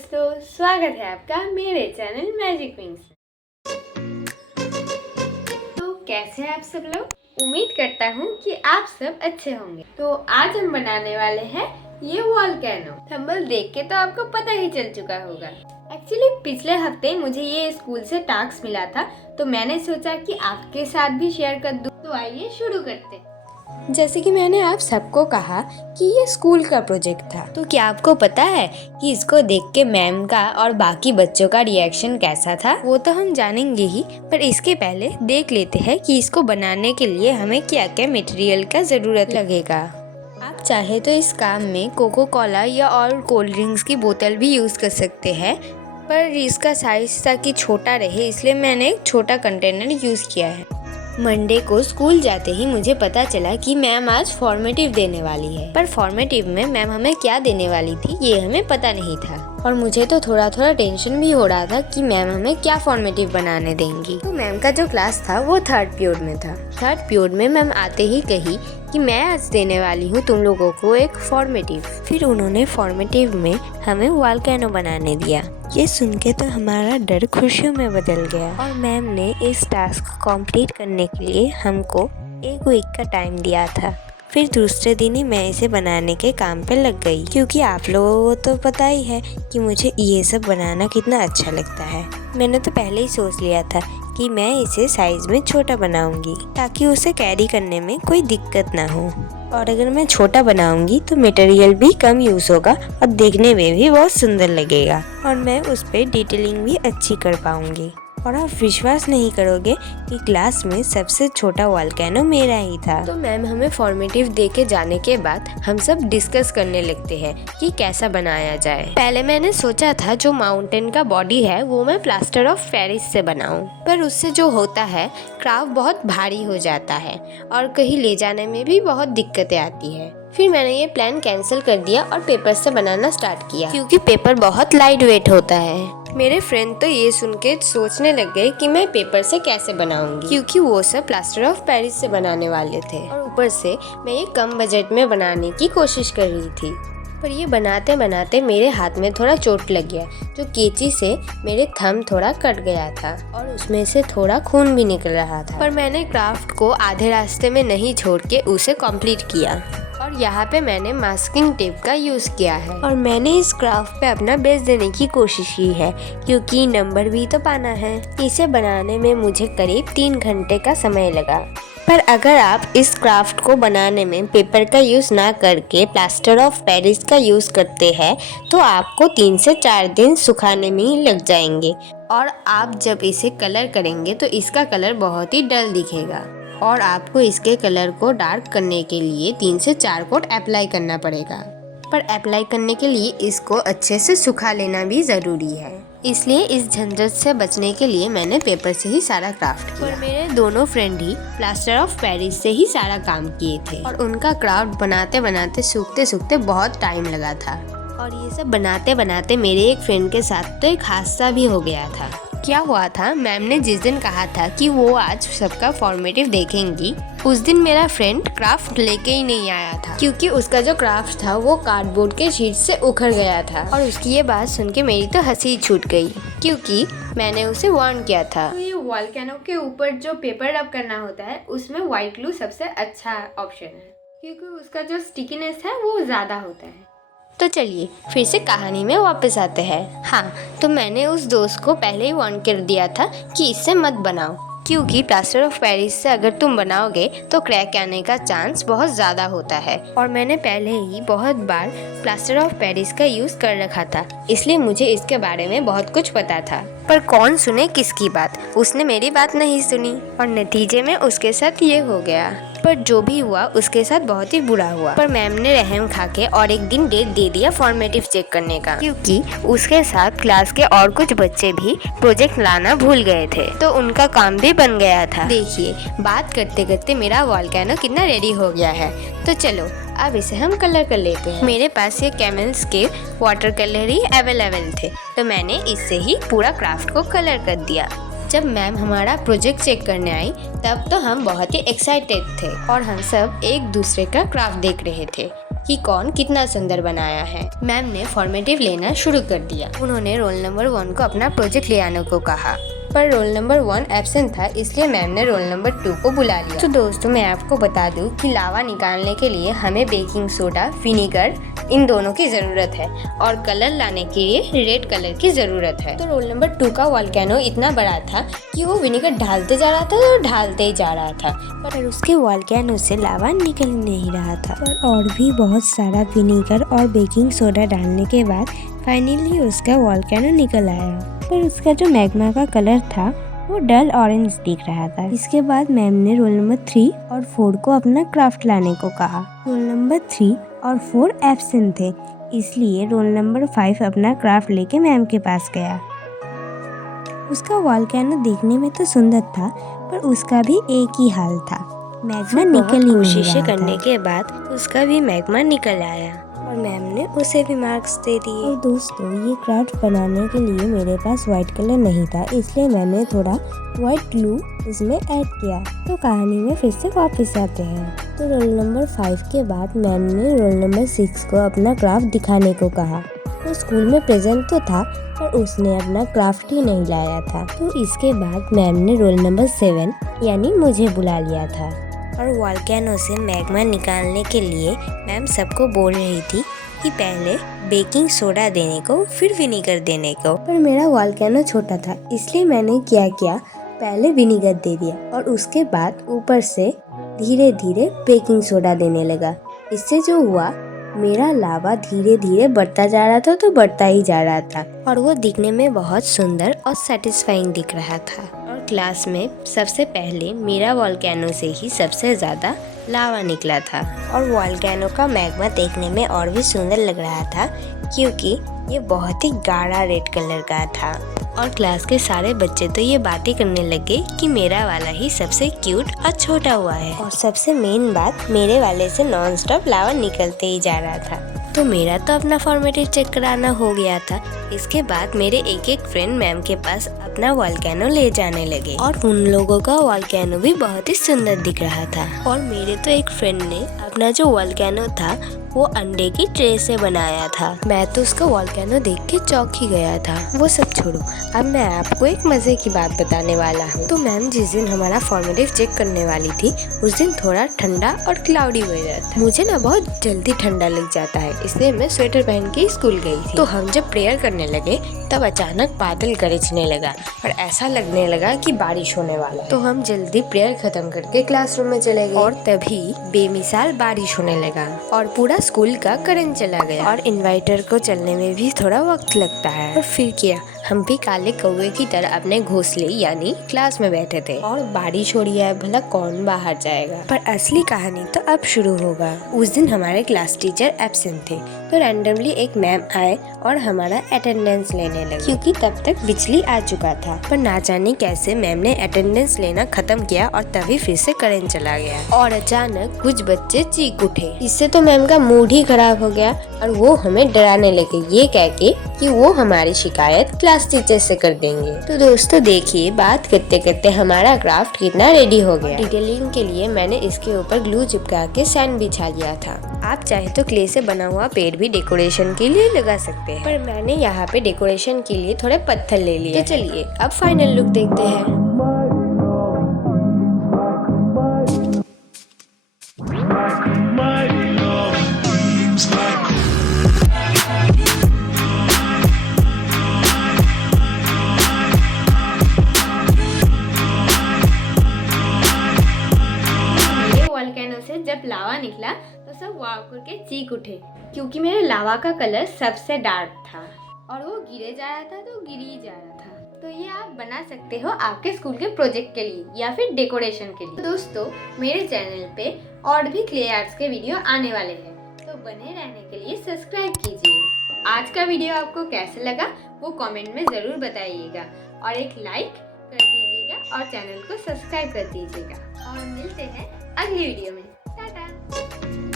दोस्तों, स्वागत है आपका मेरे चैनल मैजिक विंग्स में। तो कैसे हैं आप सब लोग? उम्मीद करता हूँ कि आप सब अच्छे होंगे। तो आज हम बनाने वाले हैं ये वॉल्केनो। थंबनेल देख के तो आपको पता ही चल चुका होगा। एक्चुअली पिछले हफ्ते मुझे ये स्कूल से टास्क मिला था, तो मैंने सोचा कि आपके साथ भी शेयर कर दूं। तो आइए शुरू करते हैं। जैसे कि मैंने आप सबको कहा कि ये स्कूल का प्रोजेक्ट था, तो क्या आपको पता है कि इसको देख के मैम का और बाकी बच्चों का रिएक्शन कैसा था? वो तो हम जानेंगे ही, पर इसके पहले देख लेते हैं कि इसको बनाने के लिए हमें क्या क्या मटेरियल का ज़रूरत लगेगा। आप चाहे तो इस काम में कोको कोला या और कोल्ड ड्रिंक्स की बोतल भी यूज़ कर सकते हैं, पर इसका साइज़ ताकि छोटा रहे इसलिए मैंने एक छोटा कंटेनर यूज़ किया है। मंडे को स्कूल जाते ही मुझे पता चला कि मैम आज फॉर्मेटिव देने वाली है, पर फॉर्मेटिव में मैम हमें क्या देने वाली थी ये हमें पता नहीं था और मुझे तो थोड़ा थोड़ा टेंशन भी हो रहा था कि मैम हमें क्या फॉर्मेटिव बनाने देंगी। तो मैम का जो क्लास था वो थर्ड पीरियड में था। थर्ड पीरियड में मैम आते ही कही कि मैं आज देने वाली हूँ तुम लोगों को एक फॉर्मेटिव। फिर उन्होंने फॉर्मेटिव में हमें वॉल्केनो बनाने दिया। ये सुन के तो हमारा डर खुशियों में बदल गया और मैम ने इस टास्क को कंप्लीट करने के लिए हमको 1 वीक का टाइम दिया था। फिर दूसरे दिन ही मैं इसे बनाने के काम पे लग गई, क्योंकि आप लोगों को तो पता ही है कि मुझे ये सब बनाना कितना अच्छा लगता है। मैंने तो पहले ही सोच लिया था कि मैं इसे साइज में छोटा बनाऊंगी ताकि उसे कैरी करने में कोई दिक्कत ना हो, और अगर मैं छोटा बनाऊंगी तो मटेरियल भी कम यूज़ होगा और देखने में भी बहुत सुंदर लगेगा और मैं उस पर डिटेलिंग भी अच्छी कर पाऊंगी। और आप विश्वास नहीं करोगे कि क्लास में सबसे छोटा वॉल्केनो मेरा ही था। तो मैम हमें फॉर्मेटिव दे के जाने के बाद हम सब डिस्कस करने लगते हैं कि कैसा बनाया जाए। पहले मैंने सोचा था जो माउंटेन का बॉडी है वो मैं प्लास्टर ऑफ पेरिस से बनाऊं, पर उससे जो होता है क्राफ्ट बहुत भारी हो जाता है और कहीं ले जाने में भी बहुत दिक्कतें आती है। फिर मैंने ये प्लान कैंसिल कर दिया और पेपर से बनाना स्टार्ट किया, क्योंकि पेपर बहुत लाइट वेट होता है। मेरे फ्रेंड तो ये सुन के सोचने लग गए कि मैं पेपर से कैसे बनाऊंगी, क्योंकि वो सब प्लास्टर ऑफ पेरिस से बनाने वाले थे और ऊपर से मैं ये कम बजट में बनाने की कोशिश कर रही थी। पर ये बनाते बनाते मेरे हाथ में थोड़ा चोट लग गया, जो कैंची से मेरे थंब थोड़ा कट गया था और उसमें से थोड़ा खून भी निकल रहा था। पर मैंने क्राफ्ट को आधे रास्ते में नहीं छोड़ के उसे कंप्लीट किया और यहाँ पे मैंने मास्किंग टेप का यूज़ किया है और मैंने इस क्राफ्ट पे अपना बेस देने की कोशिश की है, क्योंकि नंबर भी तो पाना है। इसे बनाने में मुझे करीब 3 घंटे का समय लगा। पर अगर आप इस क्राफ्ट को बनाने में पेपर का यूज़ ना करके प्लास्टर ऑफ पेरिस का यूज़ करते हैं तो आपको 3 से 4 दिन सुखाने में ही लग जाएंगे और आप जब इसे कलर करेंगे तो इसका कलर बहुत ही डल दिखेगा और आपको इसके कलर को डार्क करने के लिए 3 से 4 कोट अप्लाई करना पड़ेगा। पर अप्लाई करने के लिए इसको अच्छे से सुखा लेना भी ज़रूरी है, इसलिए इस झंझट से बचने के लिए मैंने पेपर से ही सारा क्राफ्ट किया। और मेरे दोनों friend he plaster of Paris से ही सारा काम किए थे और उनका क्राफ्ट बनाते बनाते सूखते सूखते बहुत टाइम लगा था। और ये सब बनाते बनाते मेरे एक फ्रेंड के साथ तो एक हादसा भी हो गया था। क्या हुआ था, मैम ने जिस दिन कहा था कि वो आज सबका फॉर्मेटिव देखेंगी, उस दिन मेरा फ्रेंड क्राफ्ट लेके ही नहीं आया था, क्योंकि उसका जो क्राफ्ट था वो कार्डबोर्ड के शीट से उखड़ गया था। और उसकी ये बात सुन के मेरी तो हंसी छूट गई, क्योंकि मैंने उसे वार्न किया था। तो ये वॉल्केनो के ऊपर जो पेपर रब करना होता है उसमें व्हाइट ग्लू सबसे अच्छा ऑप्शन है, क्योंकि उसका जो स्टिकीनेस है वो ज़्यादा होता है। तो चलिए फिर से कहानी में वापस आते हैं। हाँ, तो मैंने उस दोस्त को पहले ही वार्न कर दिया था कि इससे मत बनाओ, क्योंकि प्लास्टर ऑफ पेरिस से अगर तुम बनाओगे तो क्रैक आने का चांस बहुत ज़्यादा होता है। और मैंने पहले ही बहुत बार प्लास्टर ऑफ पेरिस का यूज़ कर रखा था, इसलिए मुझे इसके बारे में बहुत कुछ पता था। पर कौन सुने किसकी बात, उसने मेरी बात नहीं सुनी और नतीजे में उसके साथ ये हो गया। पर जो भी हुआ उसके साथ बहुत ही बुरा हुआ। पर मैम ने रहम खा के और एक दिन डेट दे दिया फॉर्मेटिव चेक करने का, क्योंकि उसके साथ क्लास के और कुछ बच्चे भी प्रोजेक्ट लाना भूल गए थे, तो उनका काम भी बन गया था। देखिए, बात करते करते मेरा वॉल्केनो कितना रेडी हो गया है। तो चलो अब इसे हम कलर कर लेते हैं। मेरे पास ये कैमल्स के वाटर कलर ही अवेलेबल थे, तो मैंने इससे ही पूरा क्राफ्ट को कलर कर दिया। जब मैम हमारा प्रोजेक्ट चेक करने आई तब तो हम बहुत ही एक्साइटेड थे और हम सब एक दूसरे का क्राफ्ट देख रहे थे कि कौन कितना सुंदर बनाया है। मैम ने फॉर्मेटिव लेना शुरू कर दिया। उन्होंने रोल नंबर 1 को अपना प्रोजेक्ट ले आने को कहा, पर रोल नंबर 1 एब्सेंट था, इसलिए मैम ने रोल नंबर 2 को बुला लिया। तो दोस्तों मैं आपको बता दूं कि लावा निकालने के लिए हमें बेकिंग सोडा, विनेगर इन दोनों की जरूरत है और कलर लाने के लिए रेड कलर की जरूरत है। तो रोल नंबर 2 का वॉल्केनो इतना बड़ा था कि वो विनेगर ढालते जा रहा था और ढालते ही जा रहा था, पर उसके वॉल्केनो से लावा निकल नहीं रहा था। और भी बहुत सारा विनेगर और बेकिंग सोडा डालने के बाद फाइनली उसका वॉल्केनो निकल आया, पर उसका जो मैग्मा का कलर था वो डल ऑरेंज दिख रहा था। इसके बाद मैम ने रोल नंबर 3 और 4 को अपना क्राफ्ट लाने को कहा। रोल नंबर 3 और 4 एब्सेंट थे, इसलिए रोल नंबर 5 अपना क्राफ्ट लेके मैम के पास गया। उसका वॉल्केनो देखने में तो सुंदर था, पर उसका भी एक ही हाल था, मैग्मा निकल ही नहीं रहा था। करने के बाद उसका भी मैग्मा निकल आया और मैम ने उसे भी मार्क्स दे दिए। और दोस्तों ये क्राफ्ट बनाने के लिए मेरे पास व्हाइट कलर नहीं था, इसलिए मैंने थोड़ा व्हाइट ग्लू इसमें ऐड किया। तो कहानी में फिर से वापस आते हैं। तो रोल नंबर 5 के बाद मैम ने रोल नंबर 6 को अपना क्राफ्ट दिखाने को कहा। तो स्कूल में प्रेजेंट तो था, पर उसने अपना क्राफ्ट ही नहीं लाया था। तो इसके बाद मैम ने रोल नंबर 7 यानी मुझे बुला लिया था। और वॉल्केनो से मैग्मा निकालने के लिए मैम सबको बोल रही थी कि पहले बेकिंग सोडा देने को, फिर विनेगर देने को। पर मेरा वॉल्केनो छोटा था, इसलिए मैंने क्या किया, पहले विनेगर दे दिया और उसके बाद ऊपर से धीरे धीरे बेकिंग सोडा देने लगा। इससे जो हुआ, मेरा लावा धीरे धीरे बढ़ता जा रहा था, तो बढ़ता ही जा रहा था और वो दिखने में बहुत सुंदर और सेटिस्फाइंग दिख रहा था। और क्लास में सबसे पहले मेरा वॉल्केनो से ही सबसे ज़्यादा लावा निकला था। और वॉल्केनो का मैग्मा देखने में और भी सुंदर लग रहा था, क्योंकि ये बहुत ही गाढ़ा रेड कलर का था। और क्लास के सारे बच्चे तो ये बातें करने लगे कि मेरा वाला ही सबसे क्यूट और छोटा हुआ है। और सबसे मेन बात, मेरे वाले से नॉन स्टॉप लावा निकलते ही जा रहा था। तो मेरा तो अपना फॉर्मेटिव चेक कराना हो गया था। इसके बाद मेरे एक एक फ्रेंड मैम के पास अपना वॉल्केनो ले जाने लगे और उन लोगों का वॉल्केनो भी बहुत ही सुंदर दिख रहा था। और मेरे तो एक फ्रेंड ने अपना जो वॉल्केनो था वो अंडे की ट्रे से बनाया था। मैं तो उसका वॉल्केनो देख के चौंक ही गया था। वो सब छोड़ो, अब मैं आपको एक मजे की बात बताने वाला हूँ। तो मैम जिस दिन हमारा फॉर्मेटिव चेक करने वाली थी, उस दिन थोड़ा ठंडा और क्लाउडी वेदर था। मुझे ना बहुत जल्दी ठंडा लग जाता है, इसलिए मैं स्वेटर पहन के स्कूल गई थी। तो हम जब प्रेयर करने लगे तब अचानक बादल गरजने लगा और ऐसा लगने लगा कि बारिश होने वाला है। तो हम जल्दी प्रेयर खत्म करके क्लासरूम में चले गए और तभी बेमिसाल बारिश होने लगा और पूरा स्कूल का करंट चला गया। और इन्वर्टर को चलने में भी थोड़ा वक्त लगता है। और फिर क्या, हम भी काले कौवे की तरह अपने घोंसले यानी क्लास में बैठे थे और बारिश हो रही है, भला कौन बाहर जाएगा। पर असली कहानी तो अब शुरू होगा। उस दिन हमारे क्लास टीचर एब्सेंट थे, तो रैंडमली एक मैम आए और हमारा अटेंडेंस लेने लगे, क्योंकि तब तक बिजली आ चुका था। पर ना जाने कैसे मैम ने अटेंडेंस लेना खत्म किया और तभी फिर से करंट चला गया और अचानक कुछ बच्चे चीख उठे। इससे तो मैम का मूड ही खराब हो गया और वो हमें डराने लगे, ये कह के कि वो हमारी शिकायत क्लास टीचर से कर देंगे। तो दोस्तों देखिए, बात करते करते हमारा क्राफ्ट कितना रेडी हो गया। डिटेलिंग के लिए मैंने इसके ऊपर ग्लू चिपका के सैंड बिछा लिया था। आप चाहे तो क्ले से बना हुआ पेड़ भी डेकोरेशन के लिए लगा सकते हैं, पर मैंने यहाँ पे डेकोरेशन के लिए थोड़े पत्थर ले लिए। तो चलिए अब फाइनल लुक देखते हैं। से जब लावा निकला तो सब वाव करके चीख उठे, क्योंकि मेरे लावा का कलर सबसे डार्क था और वो गिरे जा रहा था तो गिर ही जा रहा था। तो ये आप बना सकते हो आपके स्कूल के प्रोजेक्ट के लिए या फिर डेकोरेशन के लिए। तो दोस्तों मेरे चैनल पे और भी क्ले आर्ट्स के वीडियो आने वाले हैं, तो बने रहने के लिए सब्सक्राइब कीजिए। आज का वीडियो आपको कैसे लगा वो कमेंट में ज़रूर बताइएगा और एक लाइक कर दीजिएगा और चैनल को सब्सक्राइब कर दीजिएगा। और मिलते हैं अगली वीडियो में। टाटा।